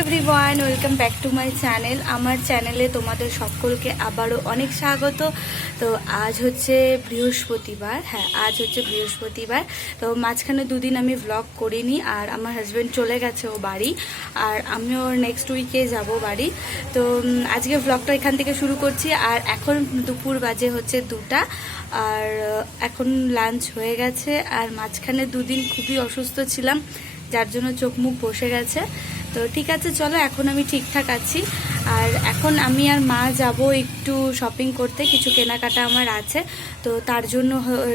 Everyone, welcome back to my channel. আমার চ্যানেলে তোমাদের সকলকে আবারও অনেক স্বাগত। তো আজ হচ্ছে বৃহস্পতিবার, আজ হচ্ছে বৃহস্পতিবার। তো মাঝখানে দুদিন আমি ব্লগ করিনি, আর আমার হাজব্যান্ড চলে গেছে ও বাড়ি, আর আমিও নেক্সট উইকে যাব বাড়ি। তো আজকে ব্লগটা এখান থেকে শুরু করছি। আর এখন দুপুর বাজে হচ্ছে 2টা, আর এখন লাঞ্চ হয়ে গেছে। আর মাঝখানে দুদিন খুবই অসুস্থ ছিলাম, যার জন্য চোখ মুখ বসে গেছে। তো ঠিক আছে, চলো, এখন আমি ঠিকঠাক আছি। আর এখন আমি আর মা যাব একটু শপিং করতে, কিছু কেনাকাটা আমার আছে, তো তার জন্য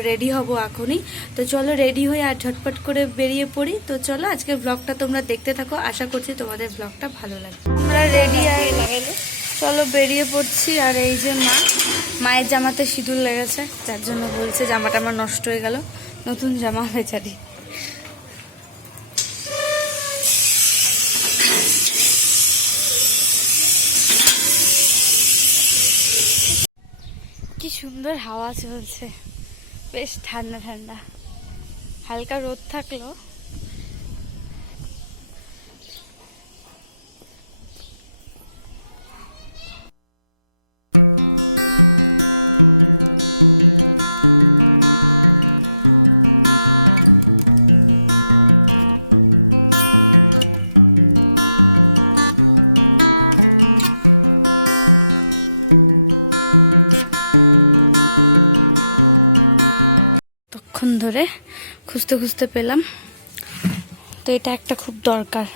রেডি হব এখনই। তো চলো রেডি হয়ে আর ঝটপট করে বেরিয়ে পড়ি। তো চলো আজকে ব্লগটা তোমরা দেখতে থাকো, আশা করছি তোমাদের ব্লগটা ভালো লাগবে। আমরা রেডি লাগাইলো, চলো বেরিয়ে পড়ছি। আর এই যে মায়ের জামাতে সিঁদুর লেগেছে, যার জন্য বলছে জামাটা আমার নষ্ট হয়ে গেল, নতুন জামা বেচারি। কি সুন্দর হাওয়া চলছে, বেশ ঠান্ডা ঠান্ডা, হালকা রোদ থাকলো। ধরে খুঁজতে খুঁজতে পেলাম, তো এটা একটা খুব দরকার,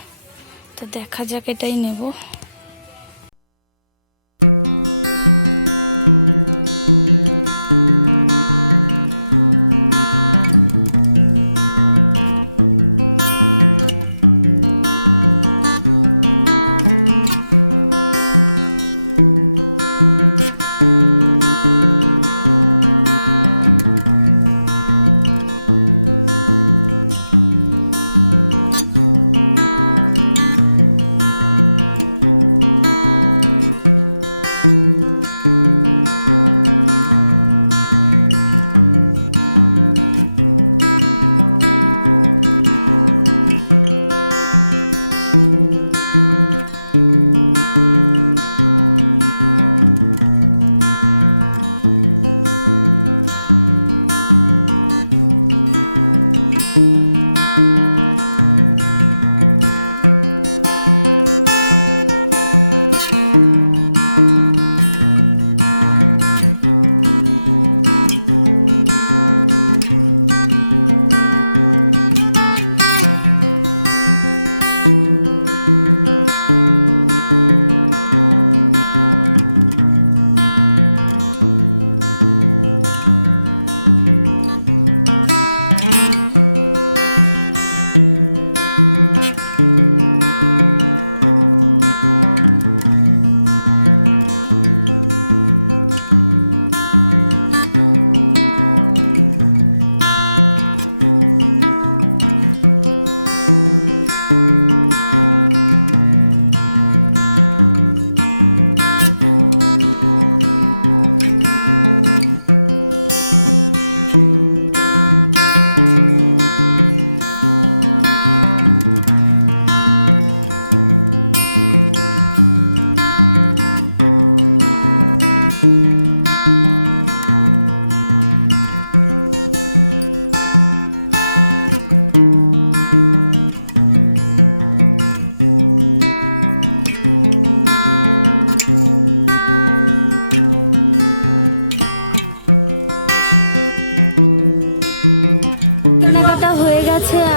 তো দেখা যাক এটাই নেব।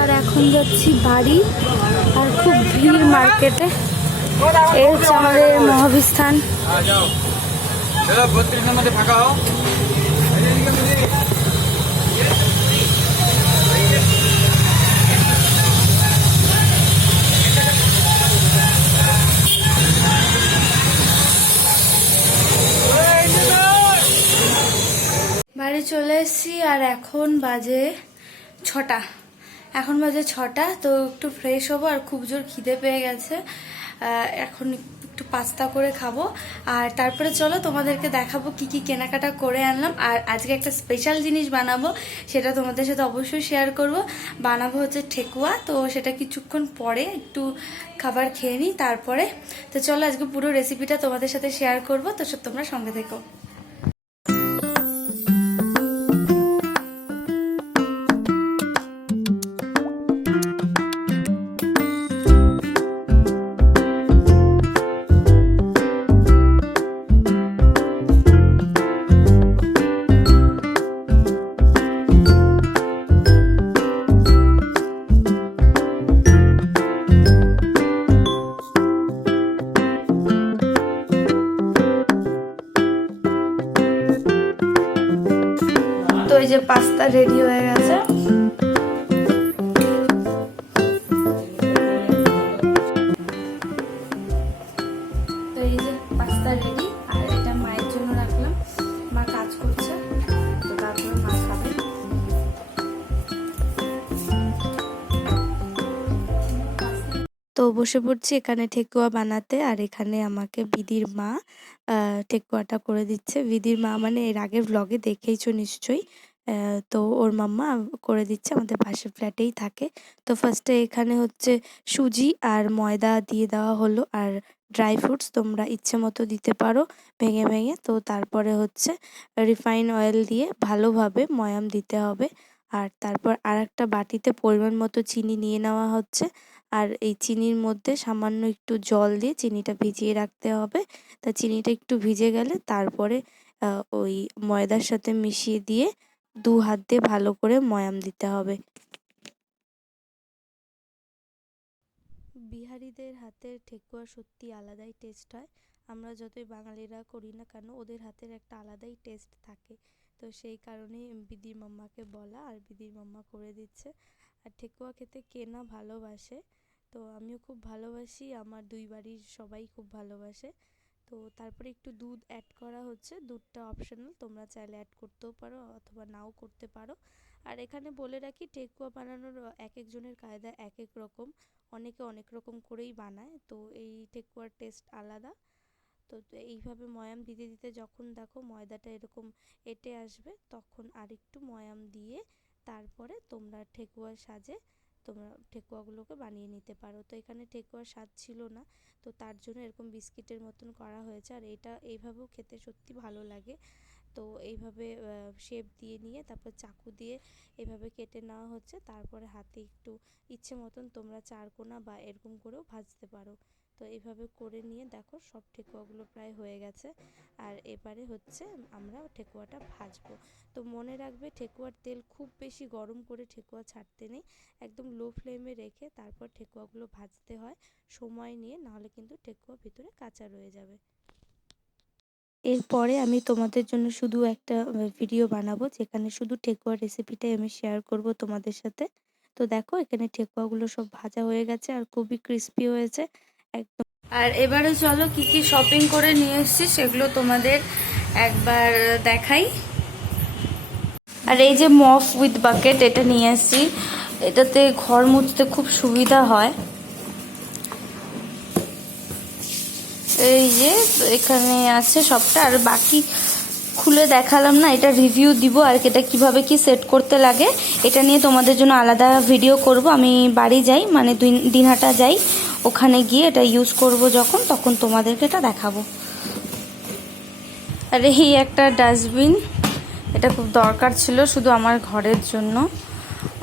আর এখন যাচ্ছি বাড়ি, আর খুব ভিড় মার্কেটে। এই হচ্ছে আমাদের মহাবিস্থান। বাড়ি চলে এসেছি, আর এখন বাজে 6টা। তো একটু ফ্রেশ হবো, আর খুব জোর খিদে পেয়ে গেছে। এখন একটু পাস্তা করে খাবো। আর তারপরে চলো তোমাদেরকে দেখাবো কি কি কেনাকাটা করে আনলাম। আর আজকে একটা স্পেশাল জিনিস বানাবো, সেটা তোমাদের সাথে অবশ্যই শেয়ার করব। বানাবো হচ্ছে ঠেকুয়া, তো সেটা কিছুক্ষণ পরে একটু খাবার খেয়ে নিই তারপরে। তো চলো আজকে পুরো রেসিপিটা তোমাদের সাথে শেয়ার করব, তো সব তোমরা সঙ্গে থেকো। তো এই যে পাস্তা রেডি হয়ে গেছে। তো এই যে পাস্তা রেডি, আর এটা মায়ের জন্য রাখলাম, মা কাজ করছে, তো তারপরে মা খাবে। তো বসে পড়ছি এখানে ঠেকুয়া বানাতে, আর এখানে আমাকে বিদির মা ঠেকুয়াটা করে দিচ্ছে। বিদির মা মানে এর আগের ব্লগে দেখেইছো নিশ্চয়ই। তো ওর মাম্মা করে দিচ্ছে, আমাদের পাশের ফ্ল্যাটেই থাকে। তো ফার্স্টে এখানে হচ্ছে সুজি আর ময়দা দিয়ে দেওয়া হলো, আর ড্রাই ফ্রুটস তোমরা ইচ্ছে মতো দিতে পারো ভেঙে ভেঙে। তো তারপরে হচ্ছে রিফাইন অয়েল দিয়ে ভালোভাবে ময়াম দিতে হবে। আর তারপর আরেকটা বাটিতে পরিমাণ মতো চিনি নিয়ে নেওয়া হচ্ছে, আর এই চিনির মধ্যে সামান্য একটু জল দিয়ে চিনিটা ভিজিয়ে রাখতে হবে। তা চিনিটা একটু ভিজে গেলে তারপরে ওই ময়দার সাথে মিশিয়ে দিয়ে ২ হাত দিয়ে ভালো করে ময়াম দিতে হবে। বিহারিদের হাতের ঠেকুয়া সত্যি আলাদাই টেস্ট হয়। আমরা যতই বাঙালিরা করি না কেন, ওদের হাতের একটা আলাদাই টেস্ট থাকে। তো সেই কারণেই বিদির মাম্মাকে বলা, আর বিদির মাম্মা করে দিচ্ছে। আর ঠেকুয়া খেতে কে না ভালোবাসে, তো আমিও খুব ভালোবাসি, আমার ২ বাড়ির সবাই খুব ভালোবাসে। তো তারপরে একটু দুধ অ্যাড করা হচ্ছে, দুধটা অপশনাল, তোমরা চাইলে অ্যাড করতেও পারো অথবা নাও করতে পারো। আর এখানে বলে রাখি, ঠেকুয়া বানানোর এক একজনের কায়দা এক এক রকম, অনেকে অনেক রকম করেই বানায়, তো এই ঠেকুয়ার টেস্ট আলাদা। তো এইভাবে ময়াম দিতে দিতে যখন দেখো ময়দাটা এরকম এঁটে আসবে, তখন আরেকটু ময়াম দিয়ে তারপরে তোমরা ঠেকুয়ার সাজে তোমরা ঠেকুয়াগুলোকে বানিয়ে নিতে পারো। তো এখানে ঠেকুয়ার স্বাদ ছিল না, তো তার জন্য এরকম বিস্কিটের মতন করা হয়েছে। আর এটা এইভাবেও খেতে সত্যি ভালো লাগে। তো এইভাবে শেপ দিয়ে নিয়ে তারপর চাকু দিয়ে এইভাবে কেটে নেওয়া হচ্ছে, তারপরে হাতে একটু ইচ্ছে মতন তোমরা চারকোনা বা এরকম করেও ভাজতে পারো। তো এইভাবে করে নিয়ে দেখো সব ঠেকুয়াগুলো প্রায় হয়ে গেছে। আর এবারে হচ্ছে আমরা ঠেকুয়াটা ভাজবো। তো মনে রাখবে, ঠেকুয়ার তেল খুব বেশি গরম করে ঠেকুয়া ছাড়তে নেই, একদম লো ফ্লেমে রেখে তারপর ঠেকুয়াগুলো ভাজতে হয় সময় নিয়ে, নাহলে কিন্তু ঠেকুয়া ভিতরে কাঁচা রয়ে যাবে। এরপরে আমি তোমাদের জন্য শুধু একটা ভিডিও বানাবো, যেখানে শুধু ঠেকুয়ার রেসিপিটাই আমি শেয়ার করব তোমাদের সাথে। তো দেখো এখানে ঠেকুয়াগুলো সব ভাজা হয়ে গেছে আর খুবই ক্রিস্পি হয়েছে একদম। আর এবারে চলো কি কি শপিং করে নিয়ে এসেছি সেগুলো তোমাদের একবার দেখাই। আর এই যে মপ উইথ বাকেট, এটা নিয়ে এসেছি, এটাতে ঘর মুছতে খুব সুবিধা হয়। এই যে এখানে আছে সবটা, আর বাকি খুলে দেখালাম না, এটা রিভিউ দিব আর এটা কিভাবে কি সেট করতে লাগে এটা নিয়ে তোমাদের জন্য আলাদা ভিডিও করব। আমি বাড়ি যাই, মানে দিনহাটা যাই, ওখানে গিয়ে এটা ইউজ করব যখন, তখন তোমাদেরকে এটা দেখাবো। আর এই একটা ডাস্টবিন, এটা খুব দরকার ছিল শুধু আমার ঘরের জন্য।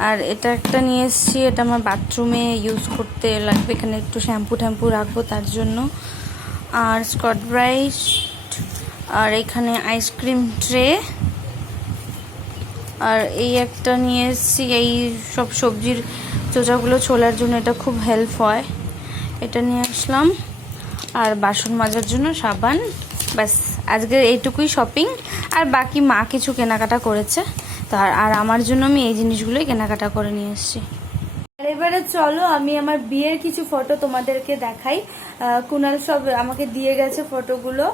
আর এটা একটা নিয়ে এসেছি, এটা আমার বাথরুমে ইউজ করতে লাগবে, এখানে একটু শ্যাম্পু ট্যাম্পু রাখবো তার জন্য। আর স্কচ ব্রাইট, আর এখানে আইসক্রিম ট্রে, আর এই একটা নিয়ে এসেছি এই সব সবজির চোচাগুলো ছোলার জন্য, এটা খুব হেল্প হয়, এটা নিয়ে আসলাম। আর বাসন মাজার জন্য সাবান। ব্যাস, আজকে এইটুকুই শপিং। আর বাকি মা কিছু কেনাকাটা করেছে, তো আর আমার জন্য আমি এই জিনিসগুলোই কেনাকাটা করে নিয়ে এসেছি। আর এবারে চলো আমি আমার বিয়ের কিছু ফটো তোমাদেরকে দেখাই। কুনাল সব আমাকে দিয়ে গেছে ফটোগুলো,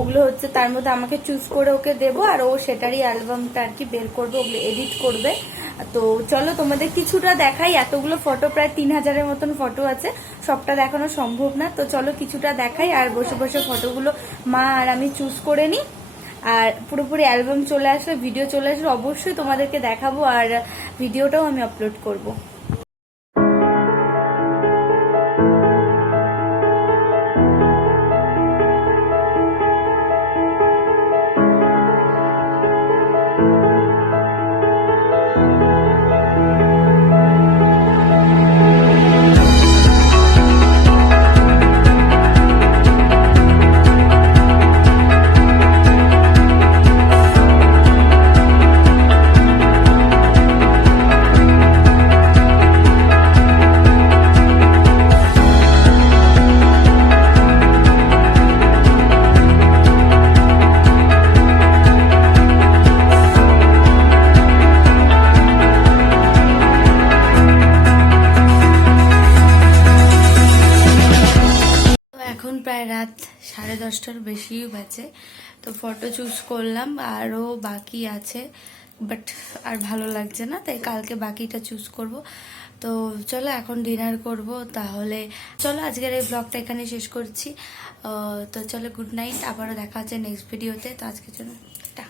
ওগুলো হচ্ছে তার মধ্যে আমাকে চুজ করে ওকে দেবো, আর ও সেটারই অ্যালবামটা আর কি বের করবে, ওগুলো এডিট করবে। তো চলো তোমাদের কিছুটা দেখাই, এতগুলো ফটো প্রায় 3000-এর মতন ফটো আছে, সবটা দেখানো সম্ভব না। তো চলো কিছুটা দেখাই, আর বসে বসে ফটোগুলো মা আর আমি চুজ করে নিই। আর পুরোপুরি অ্যালবাম চলে আসলে, ভিডিও চলে আসলে অবশ্যই তোমাদেরকে দেখাবো, আর ভিডিওটাও আমি আপলোড করব। এখন প্রায় রাত 10:30 বেশিই বাজে। তো ফটো চুজ করলাম, আরও বাকি আছে, বাট আর ভালো লাগছে না, তাই কালকে বাকিটা চুজ করব। তো চলো এখন ডিনার করব, তাহলে চলো আজকের এই ব্লগটা এখানে শেষ করছি। তো চলো গুড নাইট, আবারও দেখা হচ্ছে নেক্সট ভিডিওতে। তো আজকের জন্য টা।